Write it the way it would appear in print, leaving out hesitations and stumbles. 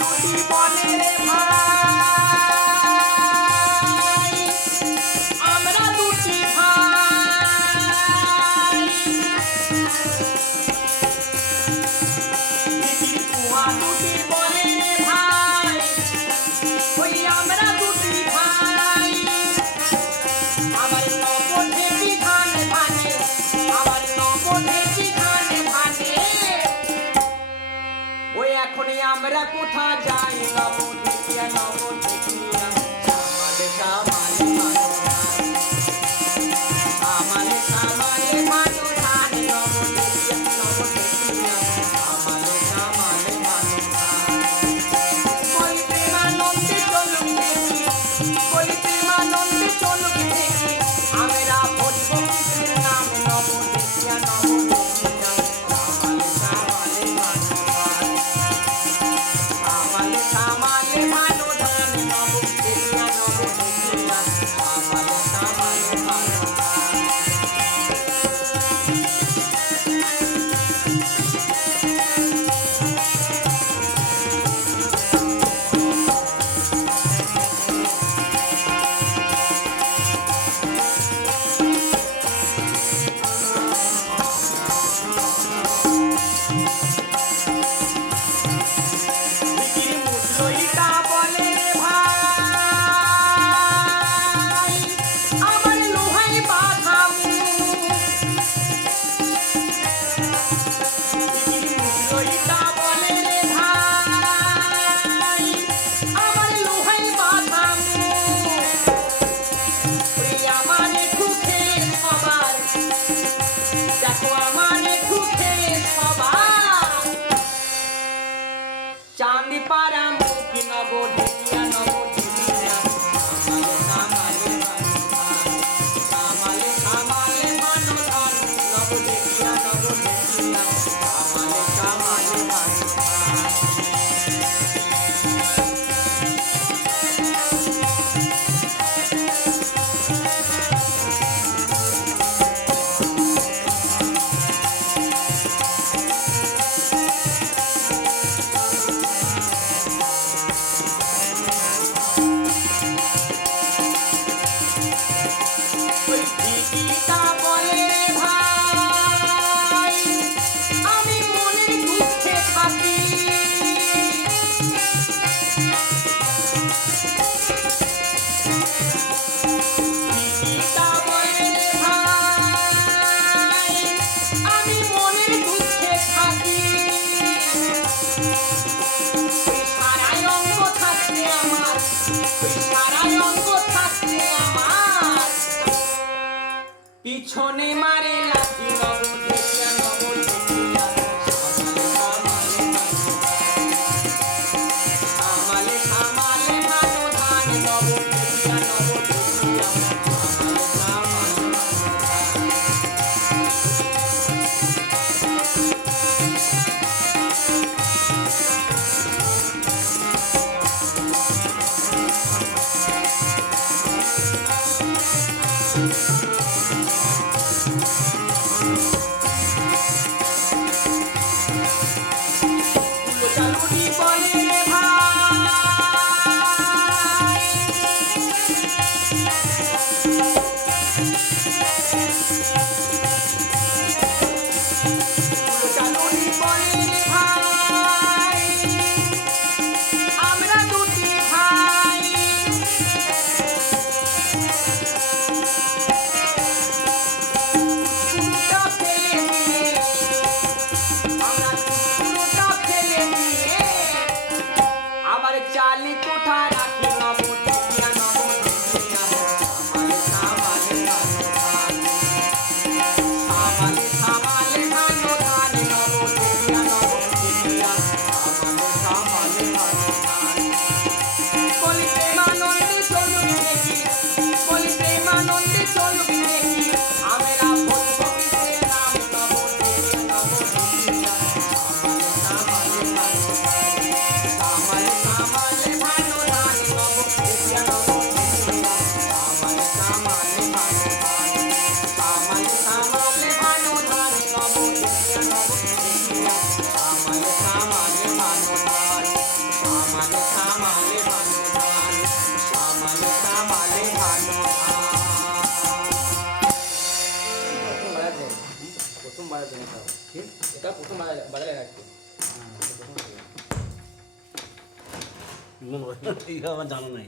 দুটি বলে রে ভাই আমরা দুটি ভাই দিদির কুয়া দুটি বলে রে ভাই ওই আমরা দুটি ভাই আবার নবধে বিধান ভাঙে আবার নবধে বিধান ভাঙে ওই এখনই আমরা কোথা যাই নবদেখিয়া নবদেখিয়া সামালে সামালে সামালে সামালে মানু ধান নবদেখিয়া নবদেখিয়া সামালে সামালে মানু ধান বলি প্রেমানন্দে চলুক দেখি বলি প্রেমানন্দে চলুক দেখি আমরা বলবো কৃষ্ণের নাম নবদেখিয়া নবদেখিয়া সামালে সামালে মানু ধান সামালে সামালে মানু ধান নবদেখিয়া নবদেখিয়া সামালে সামালে মানু ধান বিকির মুঠলইটা বলে রে ভাই আমার লোহাই বাঁধা বিকির মুঠলইটা বলে রে ভাই আমার লোহাই বাঁধা ওই আমার দুঃখে সবার দেখো আমার দুঃখে সবার চাঁদি পাড়া মুখ নবদেখিয়া নবদেখিয়া সামালে সামালে মানু ধান নবদেখিয়া নবদেখিয়া সামালে সামালে মানু ধান ওই দিদিটা বলে রে ভাই আমি মনের দুঃখে থাকি দিদিটা বলে রে ভাই আমি মনের দুঃখে থাকি ওই সারাই অঙ্গ থাকতে আমার ওই সারাই অঙ্গ থাকতে আমার পিছনে মারে লাঠি নবদেখিয়া নবদেখিয়া সামালে সামালে মানু ধান নবদেখিয়া নবদেখিয়া সামালে সামালে মানু ধান উলো চালুনি বলে রে ভাই উলো চালুনি বলে রে ভাই আমরা দুটি ভাই কুকুরটা ফেলে দিয়ে আমরা কুকুরটা ফেলে দিয়ে আবার চালি কোঠা রাখি নবদেখিয়া নবদেখিয়া সামালে সামালে মানু ধান সামালে সামালে মানু ধান নবদেখিয়া নবদেখিয়া সামালে সামালে মানু ধান বলি প্রেমানন্দে চলুক দেখি বলি প্রেমানন্দে চলুক দেখি আমরা বলবো কৃষ্ণের নাম নবদেখিয়া নবদেখিয়া সামালে সামালে মানু ধান সামালে সামালে মানু ধান নবদেখিয়া নবদেখিয়া সামালে সামালে মানু ধান সামালে সামালে মানু ধান নবদেখিয়া নবদেখিয়া সামালে সামালে মানু ধান মনে হয় এই আমার জানা নাই